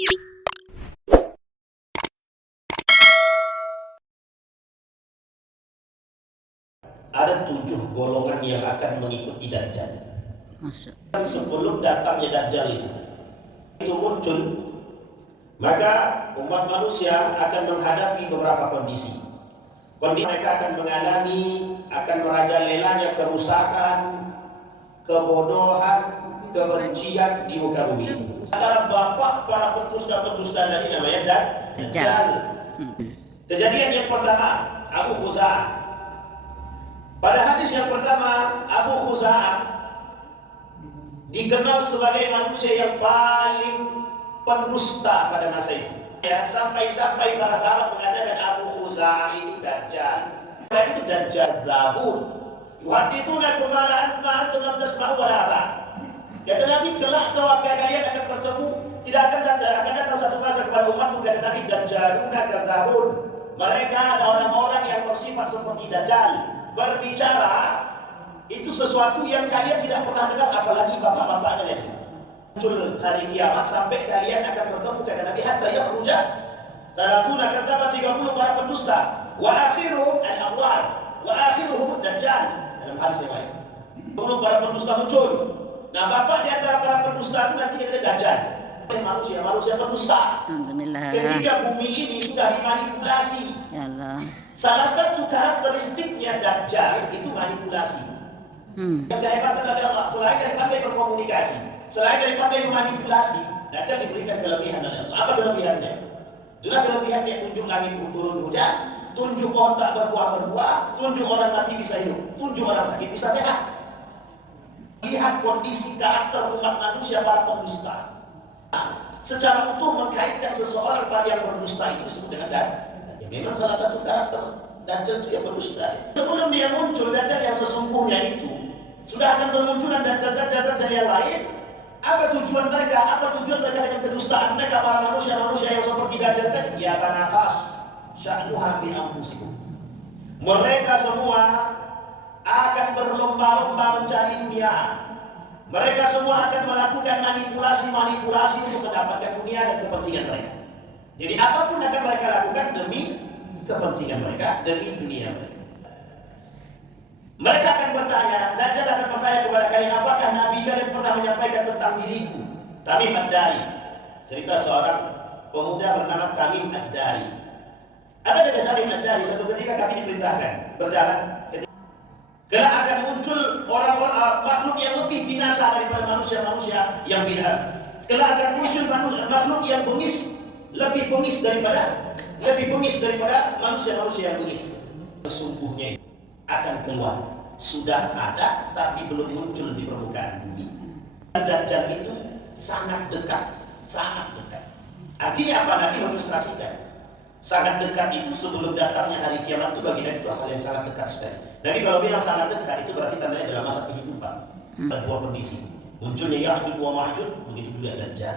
Ada 7 golongan yang akan mengikuti Dajjal. Sebelum datangnya Dajjal itu muncul, maka umat manusia akan menghadapi beberapa kondisi. Mereka akan mengalami, akan merajalelanya kerusakan, kebodohan, kebencian di muka bumi. Antara bapak para pendusta-pendusta tadi namanya Dajjal. Kejadian yang pertama, Abu Khuza'ah. Pada hadis yang pertama, Abu Khuza'ah dikenal sebagai manusia yang paling pendusta pada masa itu. Ya, sampai-sampai para sahabat mengatakan Abu Khuza'ah itu Dajjal. Dan itu Dajjal Zabur. Yuhaditsunakum ma antum lam tasma'u wa la apa. Kata Nabi, kelak kalian akan bertemu, tidak akan datang satu masa kepada umatmu, kata Nabi, Dajjaluna kadzabun. Mereka ada orang-orang yang bersifat seperti Dajjal. Berbicara itu sesuatu yang kalian tidak pernah dengar, apalagi bapak-bapak kalian. Muncul hari kiamat sampai kalian akan bertemu, kata Nabi, hatta yakhruja talatuna kadzaba 30 para pendusta wa akhiruhum al-awwal wa akhiruhum ad-dajjal. Dalam hadis yang lain 30 para pendusta muncul. Nah, bapak di antara para pendusta itu nanti ada Dajjal. Manusia pendusta. Ketika bumi ini sudah dimanipulasi. Ya Allah. Salah satu karakteristiknya Dajjal itu manipulasi. Kehebatan dari Allah, selain dari pandai berkomunikasi, selain dari pandai memanipulasi, Dajjal diberikan kelebihan dari Allah. Apa kelebihannya? Itulah kelebihannya, tunjuk langit turun hujan, tunjuk pohon tak berbuah, tunjuk orang mati bisa hidup, tunjuk orang sakit bisa sehat. Lihat kondisi karakter umat manusia para pendusta. Secara utuh mengkaitkan seseorang pada yang berdusta itu disebut dengan Dajjal. Memang salah satu karakter Dajjal itu yang berdusta. Sebelum dia muncul, Dajjal yang sesungguhnya itu sudah akan bermunculan Dajjal yang lain. Apa tujuan mereka? Apa tujuan mereka dengan kedustaan mereka para manusia yang seperti Dajjal tadi? Ya tanakas sya'nuha fi anfusikum. Mereka semua akan berlomba-lomba mencari dunia. Mereka semua akan melakukan manipulasi untuk mendapatkan dunia dan kepentingan mereka. Jadi apapun akan mereka lakukan demi kepentingan mereka, demi dunia mereka. Mereka akan bertanya, Dajjal akan bertanya kepada kalian, apakah Nabi kalian pernah menyampaikan tentang diriku? Tamim Ad-Dari. Cerita seorang pemuda bernama Tamim Ad-Dari. Apa kata Tamim Ad-Dari? Satu ketika kami diperintahkan berjalan. Kelak akan muncul orang-orang makhluk yang lebih binasa daripada manusia-manusia yang bid'ah. Kelak akan muncul makhluk yang bengis, lebih bengis daripada manusia-manusia yang bengis. Sesungguhnya akan keluar, sudah ada tapi belum muncul di permukaan bumi. Dajjal itu sangat dekat. Artinya apa? Nabi mengilustrasikan sangat dekat itu sebelum datangnya hari kiamat itu bagi Nabi itu hal yang sangat dekat sekali. Nabi kalau bilang sangat dekat itu berarti tandanya dalam masa kehidupan. Ada dua kondisi, munculnya Ya'juj wa Ma'juj, begitu juga Dajjal.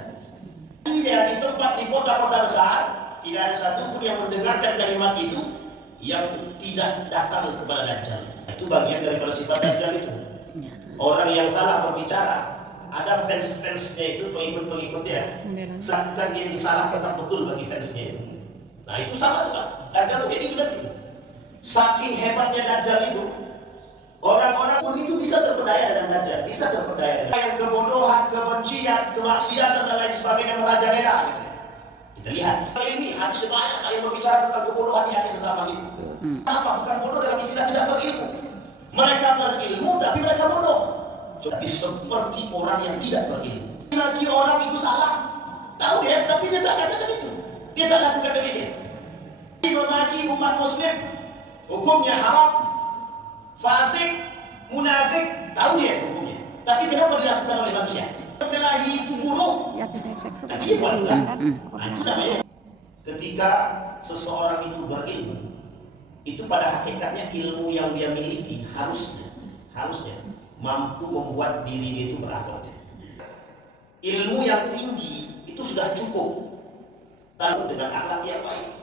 Di tempat di kota-kota besar tidak ada satupun yang mendengarkan kalimat itu yang tidak datang kepada Dajjal. Itu bagian daripada sifat Dajjal itu. Orang yang salah berbicara, ada fans-fansnya itu, pengikut-pengikutnya. Sedangkan dia salah tetap betul bagi fansnya itu. Nah itu sama tuh Pak. Dajjal itu kayak gitu nanti. Saking hebatnya Dajjal itu, orang-orang pun itu bisa terpedaya dengan Dajjal, bisa terpedaya dengan yang kebodohan, kebencian, kemaksiatan dan lain sebagainya merajalela. Kita lihat, ini hadis banyak yang berbicara tentang kebodohan di akhir zaman itu. Apa? Bukan bodoh dalam istilah tidak berilmu. Mereka berilmu tapi mereka bodoh. Tapi seperti orang yang tidak berilmu. Lagi orang itu salah, tahu dia, tapi dia tak katakan itu. Dia tak lakukan demikian. Dia memaki umat muslim, hukumnya haram, fasik, munafik, tahu dia hukumnya. Tapi kenapa dilakukan oleh manusia? Berkelahi cemburu, tapi dia buat juga. Nah, itu namanya. Ketika seseorang itu berilmu, itu pada hakikatnya ilmu yang dia miliki harusnya mampu membuat diri dia itu berakhlak. Ilmu yang tinggi itu sudah cukup, tapi dengan akhlak yang baik.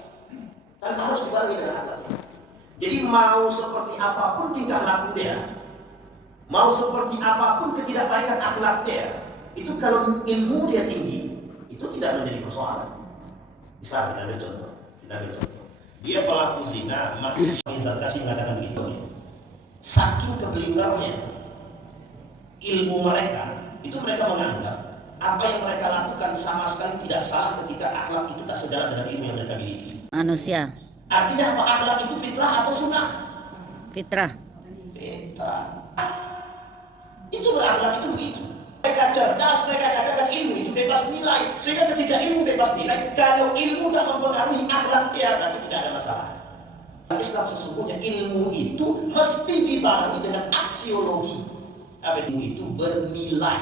Tanpa harus dibarengi dengan akhlak. Jadi mau seperti apapun tingkah laku dia, mau seperti apapun ketidakbaikan akhlak dia, itu kalau ilmu dia tinggi, itu tidak menjadi persoalan. Misal kita ambil contoh. Dia pelaku zina, maksudnya Rizal Kasih mengatakan begitu. Saking kegelingarnya ilmu mereka, itu mereka menganggap apa yang mereka lakukan sama sekali tidak salah ketika akhlak itu tak sejalan dengan ilmu yang mereka miliki. Manusia. Artinya apa? Akhlak itu fitrah atau sunnah? Fitrah. Fitrah. Itu berakhlak itu begitu. Mereka cerdas, mereka katakan ilmu itu bebas nilai. Sehingga ketika ilmu bebas nilai, kalau ilmu tak mempengaruhi akhlak dia, berarti tidak ada masalah. Islam sesungguhnya ilmu itu mesti dibarengi dengan aksiologi. Apa ilmu itu bernilai.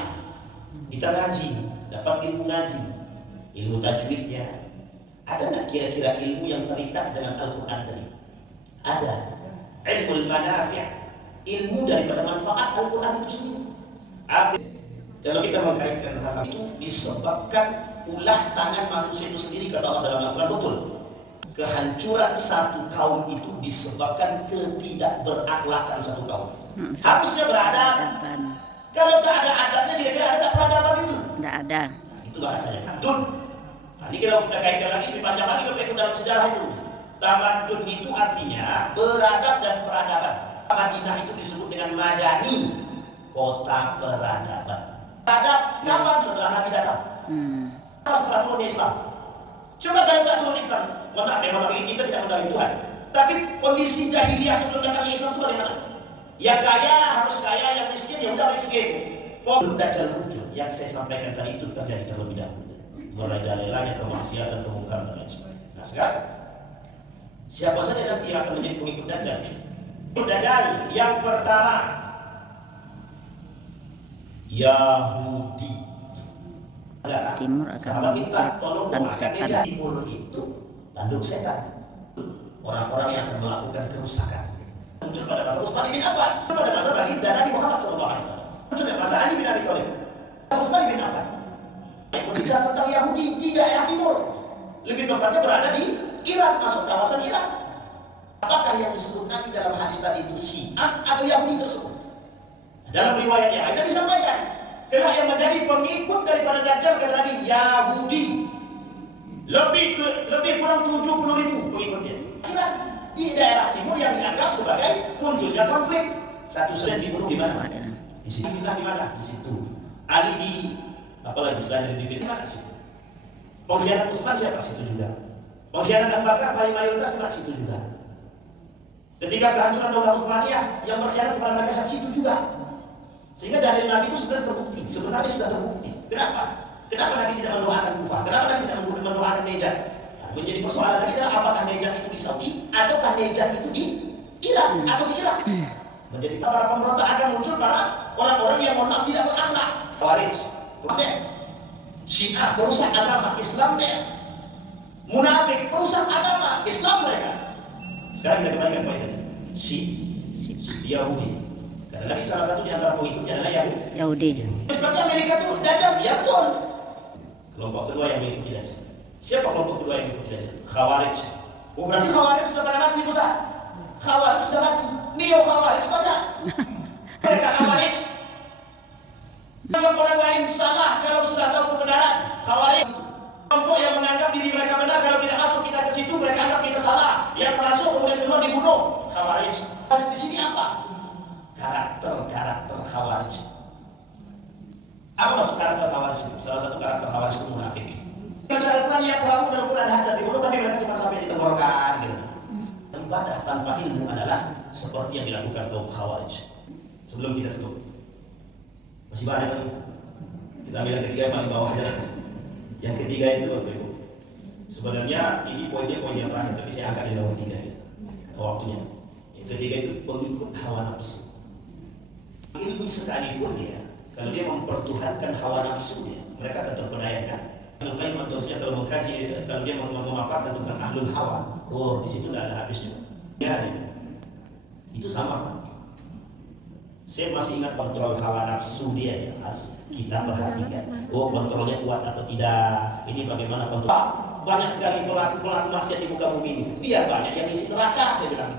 Kita ngaji, dapat ilmu ngaji, ilmu tajwidnya. Ada nggak kira-kira ilmu yang terikat dengan Al-Quran tadi? Ada. Ilmu manafi', ilmu daripada manfaat Al-Quran itu sendiri. Kalau kita mengkaitkan hal itu disebabkan ulah tangan manusia itu sendiri, kata Allah dalam Al-Quran, betul. Kehancuran satu kaum itu disebabkan ketidakberakhlakan satu kaum. Harusnya beradab. Kalau tak ada adabnya, kira-kira ada tak peradaban itu? Tidak ada. Itu bahasanya tamadun. Nah, ini kalau kita kaitkan lagi, lebih panjang lagi berlaku dalam sejarah itu. Tamadun itu artinya beradab dan peradaban. Madinah itu disebut dengan Madani, kota peradaban. Adab kapan? Setelah Nabi datang. Setelah turun Islam. Coba kalau tak turun Islam, memang kita tidak mengenal Tuhan. Tapi kondisi jahiliyah sebelum datang Islam itu bagaimana? Yang kaya harus kaya, yang miskin ya udah miskin. Dajjal muncul, yang saya sampaikan tadi itu terjadi terlebih dahulu. Merajalelanya kemaksiatan, kemungkaran dan lain sebagainya. Nah sekarang, siapa saja nanti akan menjadi pengikut Dajjal? Dajjal yang pertama, Yahudi. Timur akan minta tolong tanduk setan. Timur itu tanduk setan. Orang-orang yang akan melakukan kerusakan. Muncul pada masa Utsman bin Affan, pada masa baginda Nabi Muhammad SAW. Muncul pada masa Ali bin Abi Thalib, Utsman bin Affan. Yang berbicara tentang Yahudi di daerah timur, lebih tepatnya berada di Irak, masuk kawasan Irak. Apakah yang disebut Nabi dalam hadis tadi itu Syiah atau Yahudi tersebut? Dalam riwayat yang lain disampaikan, karena yang menjadi pengikut daripada Dajjal kata Nabi Yahudi, lebih kurang 70.000 pengikutnya. Irak di daerah timur yang dianggap sebagai munculnya konflik. Satu sen dibunuh di mana? Di sini. Fitnah di mana? Di situ. Ali di apalagi selain di fitnah di situ. Pengkhianat Utsman siapa? Situ juga. Pengkhianat Abu Bakar paling mayoritas di situ juga. Ketika kehancuran Daulah Utsmaniyah yang berkhianat kepada mereka situ juga. Sehingga dari Nabi itu sebenarnya terbukti. Sebenarnya sudah terbukti. Kenapa? Kenapa Nabi tidak mendoakan Kufah? Kenapa Nabi tidak mendoakan Najd? Menjadi persoalan lagi adalah apakah Najd itu di Saudi ataukah Najd itu di Irak atau di Irak? Menjadi para pemberontak akan muncul para orang-orang yang mohon maaf tidak berakhlak. Khawarij, Syiah perusak agama Islam dia. Munafik perusak agama Islam mereka. Sekarang kita kembali ke poin tadi. Yahudi. Karena Nabi salah satu di antara pengikutnya adalah Yahudi. Seperti Amerika itu Dajjal, ya betul. Kelompok kedua yang mengikuti Dajjal. Siapa kelompok kedua yang mengikuti Dajjal? Khawarij. Oh berarti Khawarij sudah pada mati, Ustaz. Khawarij sudah mati. Neo Khawarij banyak. Mereka Khawarij. Menganggap orang lain salah kalau sudah tahu kebenaran. Khawarij. Kelompok yang menganggap diri mereka benar, kalau tidak masuk kita ke situ mereka anggap kita salah. Yang masuk kemudian keluar dibunuh. Khawarij. Khawarij di sini apa? Karakter Khawarij. Apa maksud karakter Khawarij itu? Salah satu karakter Khawarij itu munafik. Baca Al-Quran yang tahu dan Al-Quran hati dibunuh, tapi mereka cuma sampai di tenggorokan gitu. Ibadah tanpa ilmu adalah seperti yang dilakukan kaum Khawarij. Sebelum kita tutup, masih banyak lagi. Kita ambil yang ketiga yang paling bawah aja. Yang ketiga itu Bapak Ibu. Sebenarnya ini poinnya poin yang terakhir, tapi saya angkat di nomor 3 gitu. Waktunya. Yang ketiga itu pengikut hawa nafsu. Ilmu sekalipun ya, kalau dia mempertuhankan hawa nafsu dia, mereka akan terpedaya kan. Kalau kalau mengkaji, kalau dia memaparkan tentang ahlul hawa, oh di situ tidak ada habisnya. Ya, itu sama. Saya masih ingat kontrol hawa nafsu dia ya, harus kita perhatikan. Oh kontrolnya kuat atau tidak? Ini bagaimana kontrol? Banyak sekali pelaku maksiat di muka bumi ini. Biar banyak yang isi neraka, saya bilang.